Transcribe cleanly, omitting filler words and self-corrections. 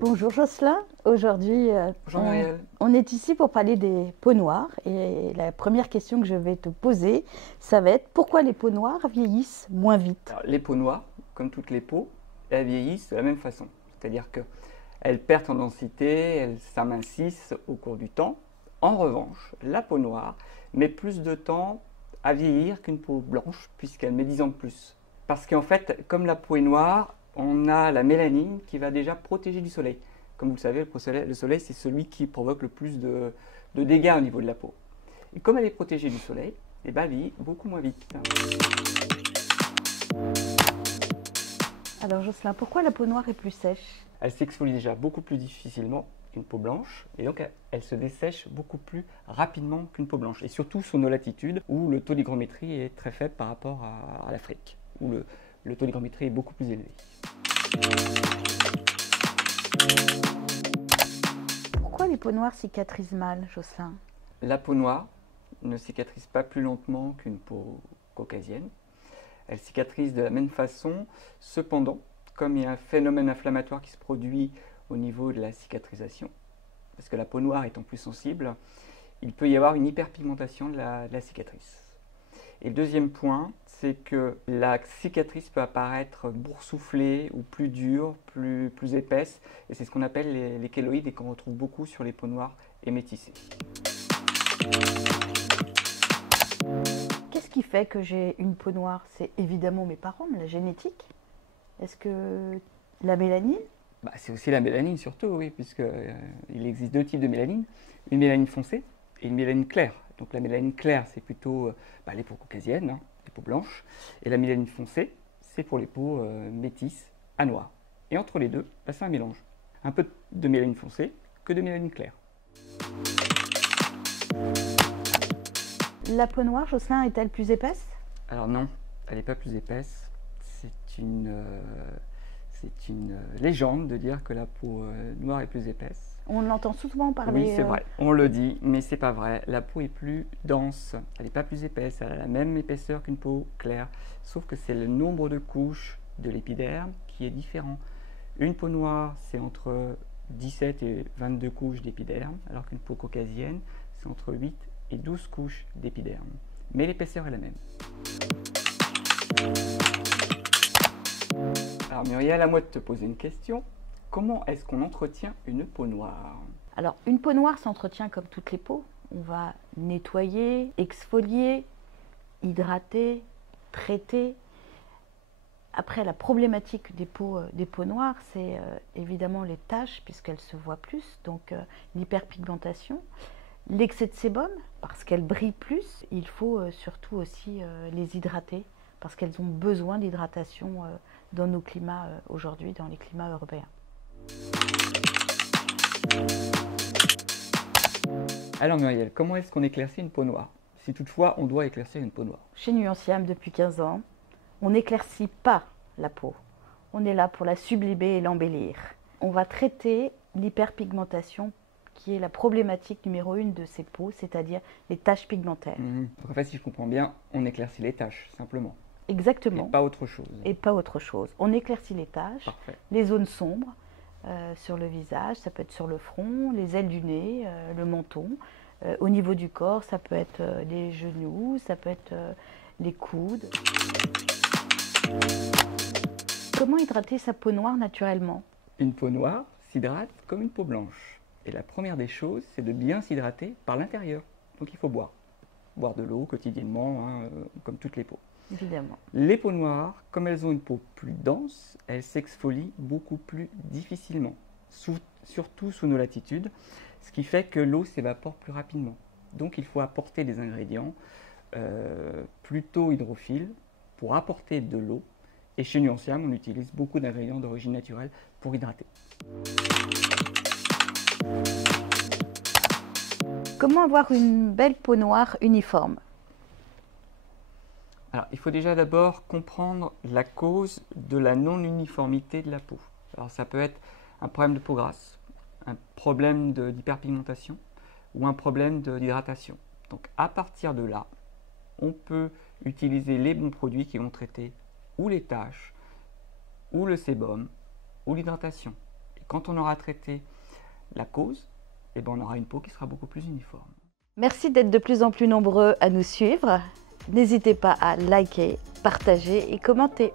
Bonjour Jocelyn, aujourd'hui Bonjour Muriel. on est ici pour parler des peaux noires et la première question que je vais te poser, ça va être pourquoi les peaux noires vieillissent moins vite? Alors, les peaux noires, comme toutes les peaux, elles vieillissent de la même façon. C'est-à-dire qu'elles perdent en densité, elles s'amincissent au cours du temps. En revanche, la peau noire met plus de temps à vieillir qu'une peau blanche, puisqu'elle met 10 ans de plus. Parce qu'en fait, comme la peau est noire, on a la mélanine qui va déjà protéger du soleil. Comme vous le savez, le soleil, c'est celui qui provoque le plus de dégâts au niveau de la peau. Et comme elle est protégée du soleil, eh ben, elle vieillit beaucoup moins vite. Alors Jocelyn, pourquoi la peau noire est plus sèche? Elle s'exfolie déjà beaucoup plus difficilement qu'une peau blanche et donc elle se dessèche beaucoup plus rapidement qu'une peau blanche. Et surtout sous nos latitudes où le taux d'hygrométrie est très faible par rapport à l'Afrique, où le taux d'hygrométrie est beaucoup plus élevé. Pourquoi les peaux noires cicatrisent mal, Jocelyn? La peau noire ne cicatrise pas plus lentement qu'une peau caucasienne. Elle cicatrise de la même façon, cependant, comme il y a un phénomène inflammatoire qui se produit au niveau de la cicatrisation, parce que la peau noire étant plus sensible, il peut y avoir une hyperpigmentation de la cicatrice. Et le deuxième point, c'est que la cicatrice peut apparaître boursouflée ou plus dure, plus épaisse, et c'est ce qu'on appelle les kéloïdes et qu'on retrouve beaucoup sur les peaux noires et métissées. Qu'est-ce qui fait que j'ai une peau noire? C'est évidemment mes parents, mais la génétique? Est-ce que la mélanine? C'est aussi la mélanine surtout, oui, puisqu'il existe deux types de mélanine, une mélanine foncée et une mélanine claire. Donc la mélanine claire, c'est plutôt les peaux caucasiennes, les peaux blanches, et la mélanine foncée, c'est pour les peaux métisses à noir. Et entre les deux, c'est un mélange. Un peu de mélanine foncée que de mélanine claire. La peau noire, Jocelyn, est-elle plus épaisse? Alors non, elle n'est pas plus épaisse. C'est une légende de dire que la peau noire est plus épaisse. On l'entend souvent parler. Oui, c'est vrai, on le dit, mais c'est pas vrai. La peau est plus dense, elle n'est pas plus épaisse, elle a la même épaisseur qu'une peau claire, sauf que c'est le nombre de couches de l'épiderme qui est différent. Une peau noire, c'est entre 17 et 22 couches d'épiderme, alors qu'une peau caucasienne, c'est entre 8 et 12 couches d'épiderme. Mais l'épaisseur est la même. Alors Muriel, à moi de te poser une question. Comment est-ce qu'on entretient une peau noire? Alors, une peau noire s'entretient comme toutes les peaux. On va nettoyer, exfolier, hydrater, traiter. Après, la problématique des peaux noires, c'est évidemment les taches, puisqu'elles se voient plus, donc l'hyperpigmentation. L'excès de sébum, parce qu'elles brillent plus. Il faut surtout aussi les hydrater, parce qu'elles ont besoin d'hydratation dans nos climats aujourd'hui, dans les climats européens. Alors Muriel, comment est-ce qu'on éclaircit une peau noire? Si toutefois on doit éclaircir une peau noire. Chez Nuanciam, depuis 15 ans, on n'éclaircit pas la peau. On est là pour la sublimer et l'embellir. On va traiter l'hyperpigmentation, qui est la problématique numéro 1 de ces peaux, c'est-à-dire les taches pigmentaires. Donc en fait, si je comprends bien, on éclaircit les taches, simplement. Exactement. Et pas autre chose. Et pas autre chose. On éclaircit les taches, Parfait. les zones sombres sur le visage, ça peut être sur le front, les ailes du nez, le menton. Au niveau du corps, ça peut être les genoux, ça peut être les coudes. Comment hydrater sa peau noire naturellement? Une peau noire s'hydrate comme une peau blanche. Et la première des choses, c'est de bien s'hydrater par l'intérieur. Donc il faut boire. Boire de l'eau quotidiennement, comme toutes les peaux. Évidemment. Les peaux noires, comme elles ont une peau plus dense, elles s'exfolient beaucoup plus difficilement, surtout sous nos latitudes, ce qui fait que l'eau s'évapore plus rapidement. Donc il faut apporter des ingrédients plutôt hydrophiles pour apporter de l'eau. Et chez Nuanciam, on utilise beaucoup d'ingrédients d'origine naturelle pour hydrater. Comment avoir une belle peau noire uniforme? Alors, il faut déjà d'abord comprendre la cause de la non-uniformité de la peau. Alors, ça peut être un problème de peau grasse, un problème d'hyperpigmentation ou un problème d'hydratation. Donc, à partir de là, on peut utiliser les bons produits qui vont traiter ou les taches, ou le sébum, ou l'hydratation. Quand on aura traité la cause, eh ben, on aura une peau qui sera beaucoup plus uniforme. Merci d'être de plus en plus nombreux à nous suivre. N'hésitez pas à liker, partager et commenter.